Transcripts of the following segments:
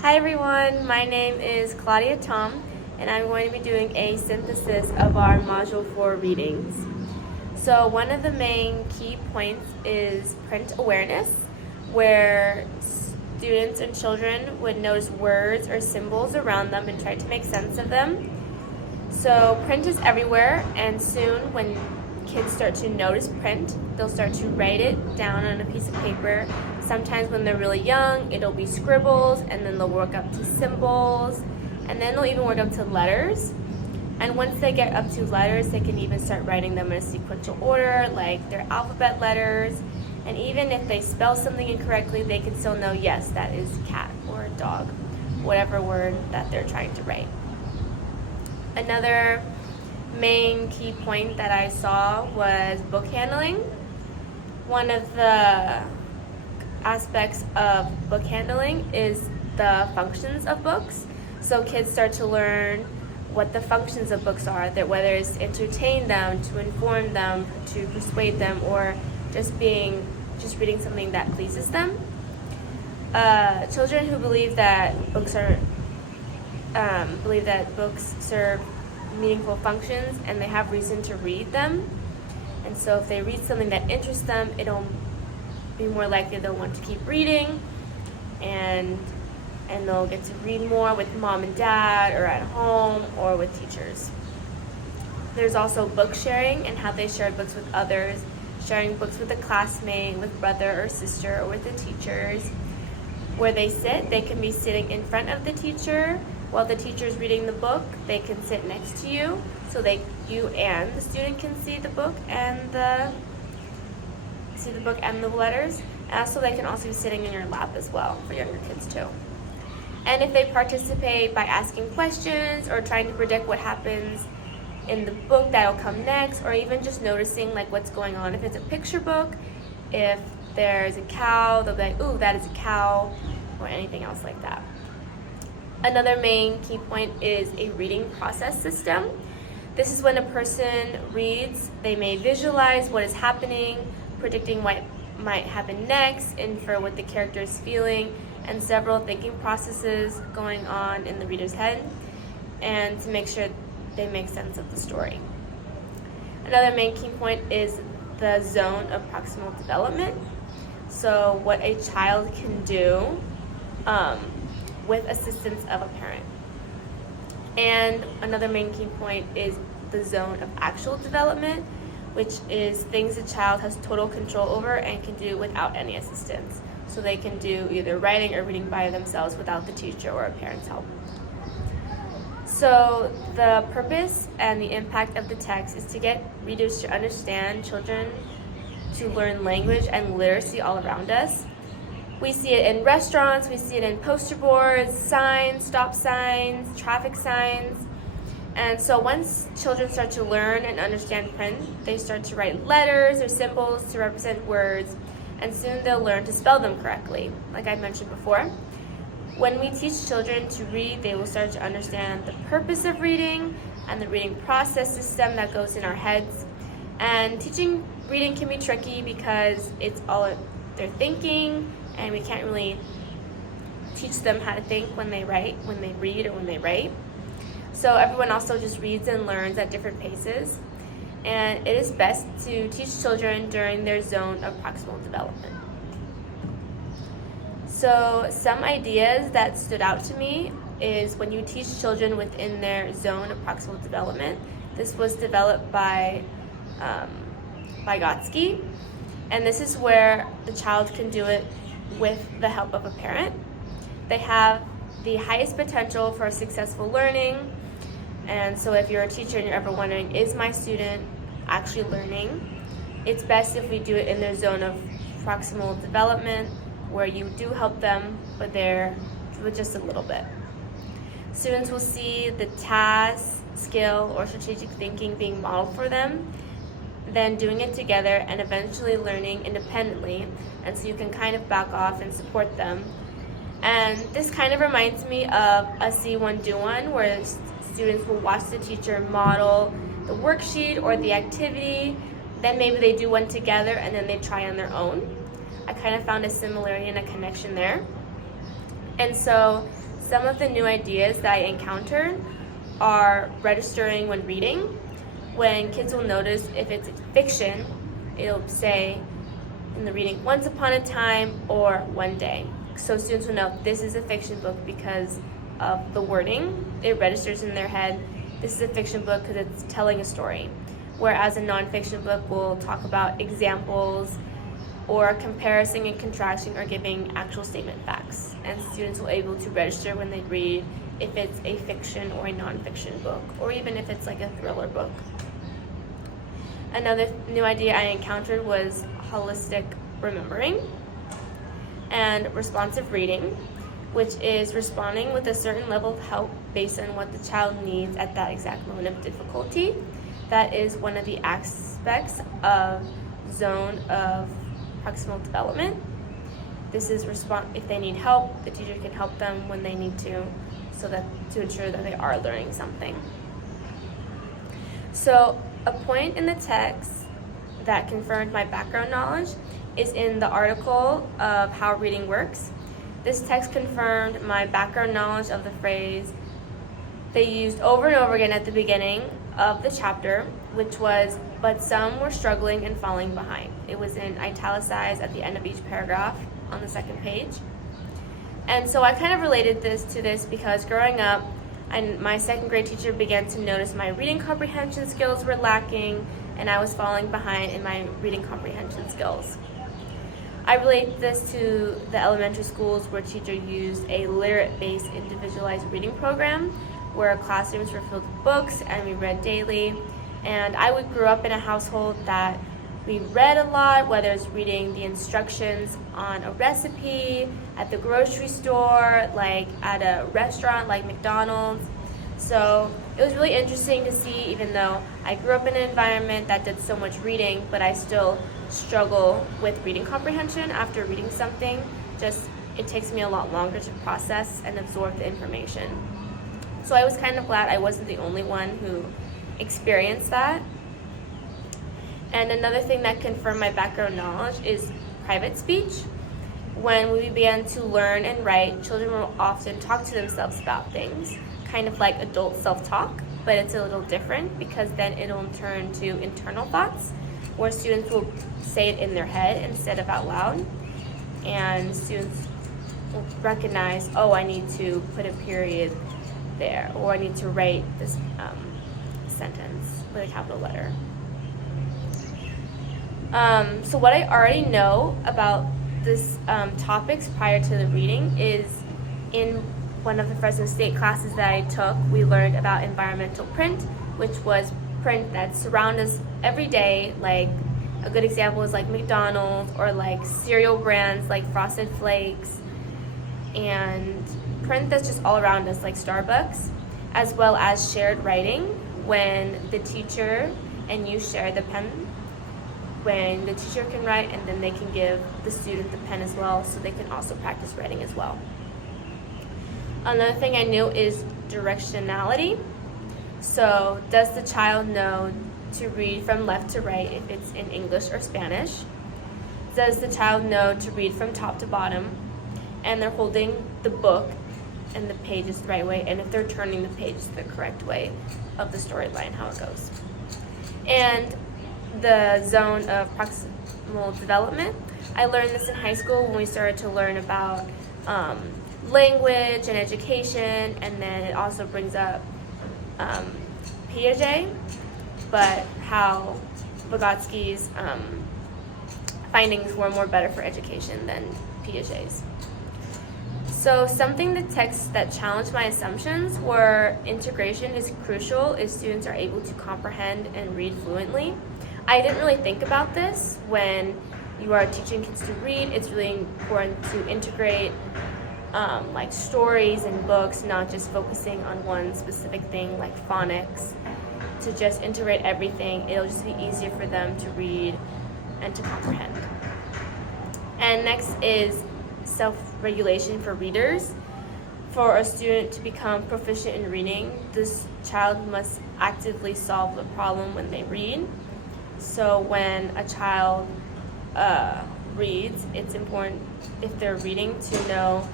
Hi everyone, my name is Claudia Tom, and I'm going to be doing a synthesis of our Module 4 readings. So one of the main key points is print awareness, where students and children would notice words or symbols around them and try to make sense of them. So print is everywhere, and soon when kids start to notice print, they'll start to write it down on a piece of paper. Sometimes when they're really young, it'll be scribbles, and then they'll work up to symbols, and then they'll even work up to letters. And once they get up to letters, they can even start writing them in a sequential order, like their alphabet letters. And even if they spell something incorrectly, they can still know, yes, that is cat or dog, whatever word that they're trying to write. Another main key point that I saw was book handling. One of the aspects of book handling is the functions of books. So kids start to learn what the functions of books are, that whether it's to entertain them, to inform them, to persuade them, or just reading something that pleases them. Children who believe that books serve meaningful functions and they have reason to read them. And so if they read something that interests them, it'll be more likely they'll want to keep reading, and they'll get to read more with mom and dad or at home or with teachers. There's also book sharing and how they share books with others, sharing books with a classmate, with brother or sister, or with the teachers. Where they sit, they can be sitting in front of the teacher while the teacher's reading the book. They can sit next to you so you and the student can see the book and the letters. And also they can also be sitting in your lap as well for younger kids too. And if they participate by asking questions or trying to predict what happens in the book that'll come next, or even just noticing like what's going on. If it's a picture book, if there's a cow, they'll be like, ooh, that is a cow, or anything else like that. Another main key point is a reading process system. This is when a person reads, they may visualize what is happening, predicting what might happen next, infer what the character is feeling, and several thinking processes going on in the reader's head, and to make sure they make sense of the story. Another main key point is the zone of proximal development. So what a child can do with assistance of a parent. And another main key point is the zone of actual development, which is things a child has total control over and can do without any assistance. So they can do either writing or reading by themselves without the teacher or a parent's help. So the purpose and the impact of the text is to get readers to understand children to learn language and literacy all around us. We see it in restaurants, we see it in poster boards, signs, stop signs, traffic signs. And so once children start to learn and understand print, they start to write letters or symbols to represent words, and soon they'll learn to spell them correctly, like I mentioned before. When we teach children to read, they will start to understand the purpose of reading and the reading process system that goes in our heads. And teaching reading can be tricky because it's all they're thinking, and we can't really teach them how to think when they read, or when they write. So everyone also just reads and learns at different paces, and it is best to teach children during their zone of proximal development. So some ideas that stood out to me is when you teach children within their zone of proximal development. This was developed by Vygotsky, and this is where the child can do it with the help of a parent. They have the highest potential for successful learning, and so if you're a teacher and you're ever wondering, is my student actually learning? It's best if we do it in their zone of proximal development, where you do help them, but with just a little bit. Students will see the task, skill, or strategic thinking being modeled for them, then doing it together, and eventually learning independently, and so you can kind of back off and support them. And this kind of reminds me of a See One, Do One, where students will watch the teacher model the worksheet or the activity, then maybe they do one together, and then they try on their own. I kind of found a similarity and a connection there. And so some of the new ideas that I encountered are registering when reading. When kids will notice if it's fiction, it'll say in the reading, once upon a time or one day. So students will know this is a fiction book because of the wording. It registers in their head, this is a fiction book because it's telling a story. Whereas a nonfiction book will talk about examples or comparing and contrasting or giving actual statement facts. And students will be able to register when they read if it's a fiction or a nonfiction book, or even if it's like a thriller book. Another new idea I encountered was holistic remembering and responsive reading, which is responding with a certain level of help based on what the child needs at that exact moment of difficulty. That is one of the aspects of zone of proximal development. This is if they need help, the teacher can help them when they need to, to ensure that they are learning something. So a point in the text that confirmed my background knowledge is in the article of How Reading Works. This text confirmed my background knowledge of the phrase they used over and over again at the beginning of the chapter, which was, but some were struggling and falling behind. It was in italicized at the end of each paragraph on the second page. And so I kind of related this to this because growing up, my second grade teacher began to notice my reading comprehension skills were lacking and I was falling behind in my reading comprehension skills. I relate this to the elementary schools where teachers used a literate-based individualized reading program where classrooms were filled with books and we read daily. And I grew up in a household that we read a lot, whether it's reading the instructions on a recipe, at the grocery store, like at a restaurant like McDonald's. So it was really interesting to see, even though I grew up in an environment that did so much reading, but I still struggle with reading comprehension after reading something. It takes me a lot longer to process and absorb the information. So I was kind of glad I wasn't the only one who experienced that. And another thing that confirmed my background knowledge is private speech. When we began to learn and write, children will often talk to themselves about things, kind of like adult self-talk, but it's a little different because then it'll turn to internal thoughts, where students will say it in their head instead of out loud. And students will recognize, oh, I need to put a period there, or I need to write this sentence with a capital letter. So what I already know about this topics prior to the reading is in one of the Fresno State classes that I took, we learned about environmental print, which was print that surrounds us every day. Like a good example is like McDonald's or like cereal brands like Frosted Flakes, and print that's just all around us like Starbucks, as well as shared writing when the teacher and you share the pen, when the teacher can write and then they can give the student the pen as well so they can also practice writing as well. Another thing I knew is directionality. So does the child know to read from left to right if it's in English or Spanish? Does the child know to read from top to bottom and they're holding the book and the page is the right way, and if they're turning the page the correct way of the storyline, how it goes? And the zone of proximal development. I learned this in high school when we started to learn about language and education, and then it also brings up Piaget, but how Vygotsky's findings were more better for education than Piaget's. So something the text that challenged my assumptions were integration is crucial if students are able to comprehend and read fluently. I didn't really think about this when you are teaching kids to read. It's really important to integrate like stories and books, not just focusing on one specific thing like phonics. To just integrate everything, it'll just be easier for them to read and to comprehend. And next is self-regulation for readers. For a student to become proficient in reading, this child must actively solve the problem when they read. So when a child reads, it's important if they're reading to know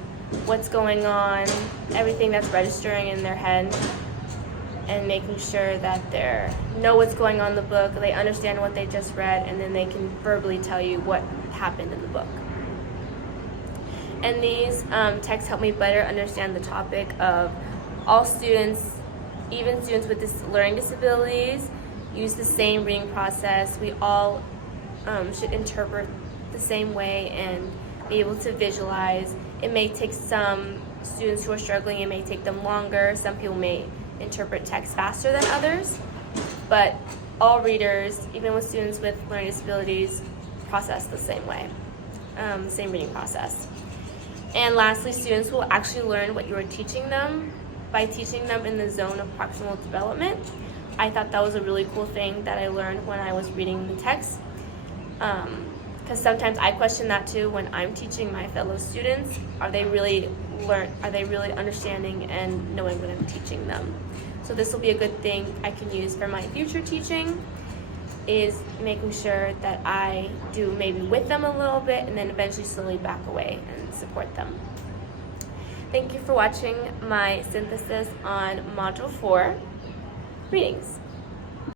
what's going on, everything that's registering in their head, and making sure that they know what's going on in the book, they understand what they just read, and then they can verbally tell you what happened in the book. And these texts help me better understand the topic of all students, even students with learning disabilities, use the same reading process. We all should interpret the same way and be able to visualize. It may take some students who are struggling, it may take them longer. Some people may interpret text faster than others, but all readers, even with students with learning disabilities, process the same way, same reading process. And lastly, students will actually learn what you are teaching them by teaching them in the zone of proximal development. I thought that was a really cool thing that I learned when I was reading the text, because sometimes I question that too when I'm teaching my fellow students. Are they really understanding and knowing what I'm teaching them? So this will be a good thing I can use for my future teaching, is making sure that I do maybe with them a little bit and then eventually slowly back away and support them. Thank you for watching my synthesis on Module 4, Readings.